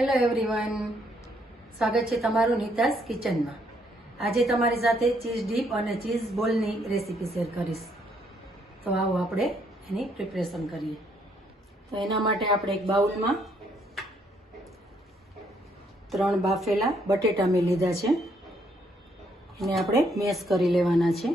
Hello everyone, સ્વાગત છે તમારું નીતાસ કિચનમાં। આજે તમારી સાથે ચીઝ ડીપ અને ચીઝ બોલની રેસીપી શેર કરીશ। તો આવો આપણે એની પ્રિપરેશન કરીએ। તો એના માટે આપણે એક બાઉલમાં 3 બાફેલા બટેટા મેં લીધા છે, એને આપણે મેશ કરી લેવાના છે।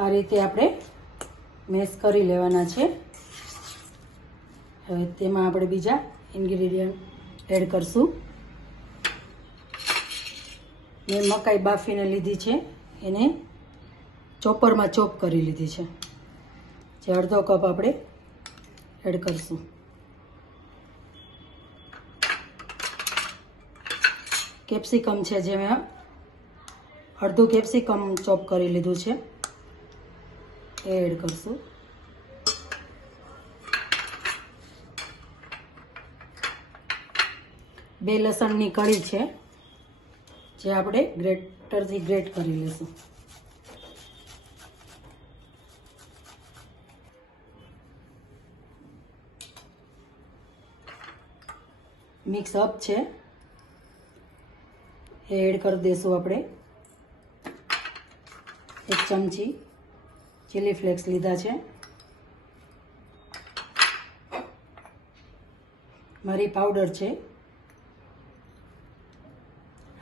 આ રીતે આપણે મેશ કરી લેવાના છે। હવે તેમાં આપણે બીજા ઇન્ગ્રેડિયન્ટ એડ કરશું। મેં મકાઈ બાફીને લીધી છે, એને ચોપરમાં ચોપ કરી લીધી છે, જે અડધો કપ આપણે એડ કરશું। કેપ્સિકમ છે, જે મેં અડધું કેપ્સિકમ ચોપ કરી લીધું છે, એ એડ કરશું। બે લસણની કળી છે, જે આપણે ગ્રેટરથી ગ્રેટ કરી લઈશું। મિક્સ અપ છે, એ એડ કરી દઈશું આપણે। 1 ચમચી ચીલી ફ્લેક્સ લીધા છે, મરી પાવડર છે,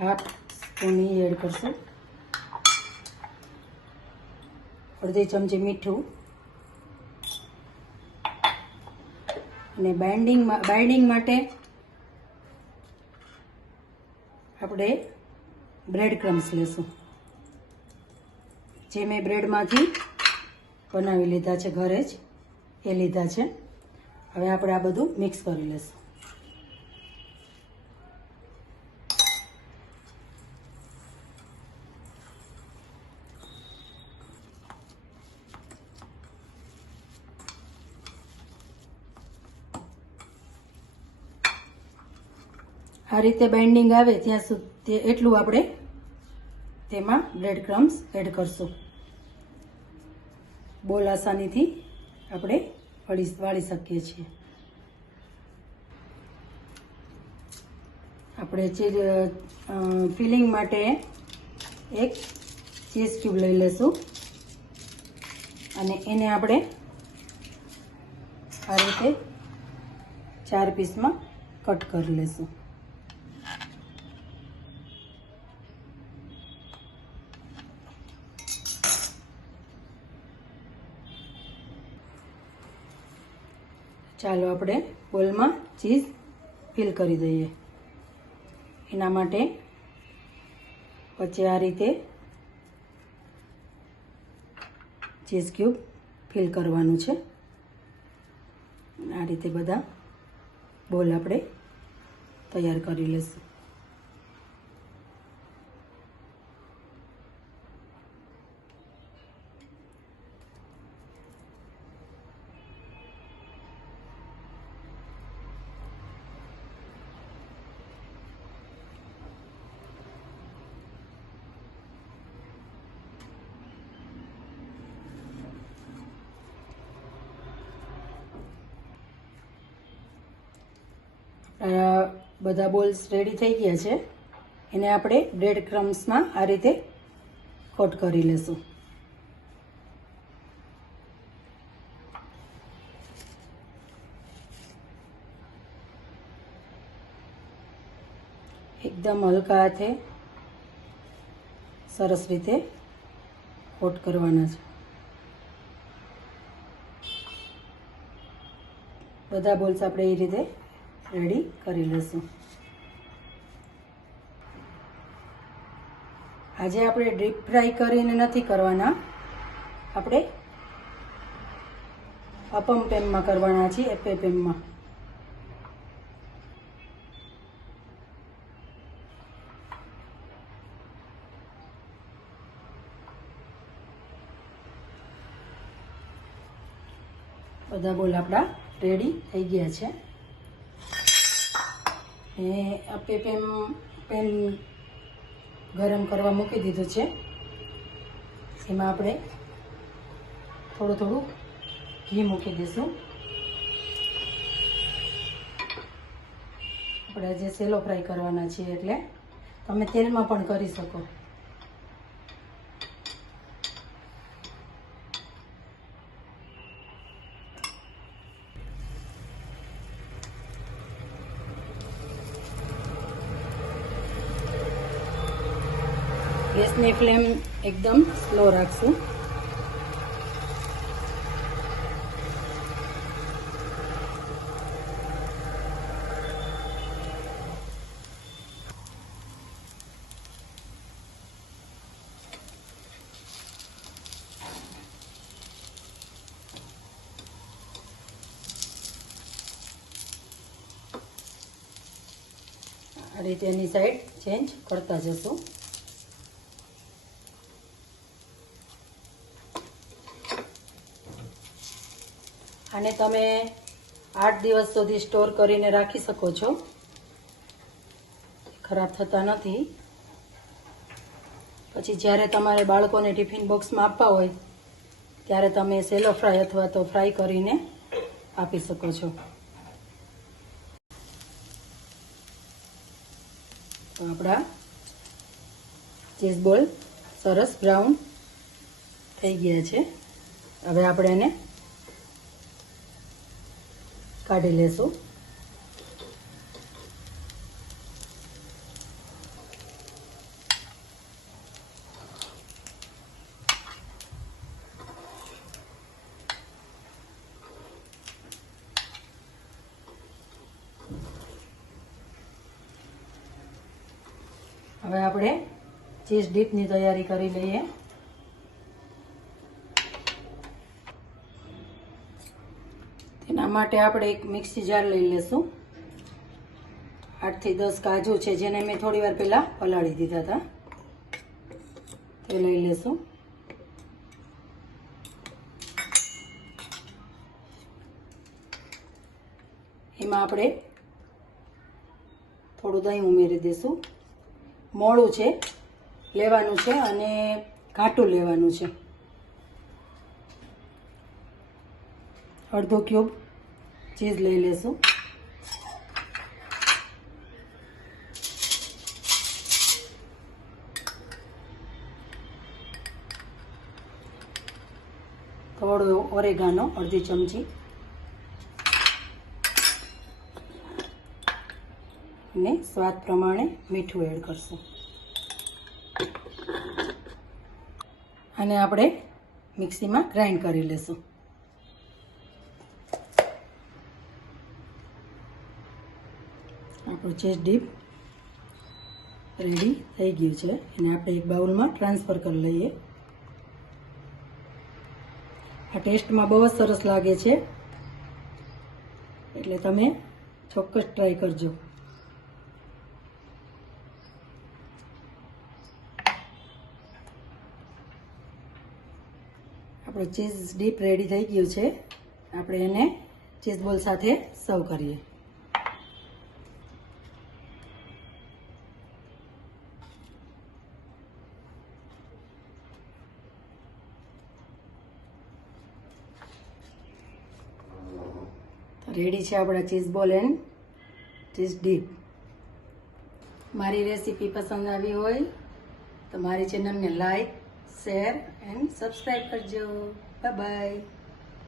1/2 સ્પૂન એડ કરશું। અડધી ચમચી મીઠું, અને બાઇન્ડિંગ માટે આપણે બ્રેડ ક્રમ્સ લેશું, જે મેં બ્રેડમાંથી બનાવી લીધા છે ઘરે જ, એ લીધા છે। હવે આપણે આ બધું મિક્સ કરી લઈશું। આ રીતે બાઇન્ડિંગ આવે ત્યાં સુધી એટલું આપણે તેમાં બ્રેડ ક્રમ્સ એડ કરશું। બોલ આસાનીથી આપણે વાળી શકીએ છીએ। આપણે ફિલિંગ માટે એક ચીઝ ક્યુબ લઈ લઈશું, અને એને આપણે આ રીતે 4 પીસમાં કટ કરી લઈશું। ચાલો આપણે બોલમાં ચીઝ ફિલ કરી દઈએ। એના માટે વચ્ચે આ રીતે ચીઝ ક્યુબ ફિલ કરવાનું છે। આ રીતે બધા બોલ આપણે તૈયાર કરી લઈશું। બધા બોલ્સ રેડી થઈ ગયા છે, એને આપણે બ્રેડ ક્રમ્સમાં આ રીતે કોટ કરી લેશું। એકદમ હલકા હાથે સરસ રીતે કોટ કરવાના છે। બધા બોલ્સ આપણે એ રીતે રેડી કરી લઈશું। આજે આપણે ડીપ ફ્રાય કરીને નથી કરવાના, આપણે અપમ પેનમાં કરવાના છે, એપે પેનમાં। બધા બોલ આપણા રેડી થઈ ગયા છે. પેન ગરમ કરવા મૂકી દીધું છે. એમાં આપણે થોડું ઘી મૂકી દઈશું. આપણે આજે સેલો ફ્રાય કરવાના છીએ એટલે તમે તેલમાં પણ કરી શકો. ગેસની ફ્લેમ એકદમ સ્લો રાખશું. આ રીતે એની સાઈડ ચેન્જ કરતા જશું. આને તમે 8 દિવસ સુધી સ્ટોર કરીને રાખી શકો છો. ખરાબ થતા નથી. પછી જ્યારે તમારે બાળકોને ટિફિન બોક્સમાં આપવા હોય ત્યારે તમે સેલો ફ્રાય અથવા તો ફ્રાય કરીને આપી શકો છો. તો આપણા ચીઝ બોલ સરસ બ્રાઉન થઈ ગયા છે. હવે આપણે એને કાઢી લેશું. હવે આપણે ચીઝ ડીપની તૈયારી કરી લઈએ. તેના માટે આપણે એક મિક્સી જાર લઈ લેશું. 8 થી 10 કાજુ છે જેને મેં થોડી વાર પહેલા પલાળી દીધા હતા તે લઈ લેશું. એમાં આપણે થોડું દહીં ઉમેરી દઈશું. મોળું છે લેવાનું છે અને ઘાટું લેવાનું છે. અડધો ક્યુબ ચીઝ લઈ લેશું. થોડો ઓરેગાનો અડધી ચમચી અને સ્વાદ પ્રમાણે મીઠું એડ કરશું. અને આપણે મિક્સીમાં ગ્રાઇન્ડ કરી લેશું. આપણું ચીઝ ડીપ રેડી થઈ ગયું છે. એને આપણે એક બાઉલમાં ટ્રાન્સફર કરી લઈએ. આ ટેસ્ટમાં બહુ જ સરસ લાગે છે એટલે તમે ચોક્કસ ટ્રાય કરજો. આપણું ચીઝ ડીપ રેડી થઈ ગયું છે. આપણે એને ચીઝ બોલ સાથે સર્વ કરીએ. રેડી છે આપણા ચીઝ બોલ એન્ડ ચીઝ ડીપ. મારી રેસીપી પસંદ આવી હોય તો મારી ચેનલને લાઈક, શેર એન્ડ સબસ્ક્રાઈબ કરજો. Bye bye.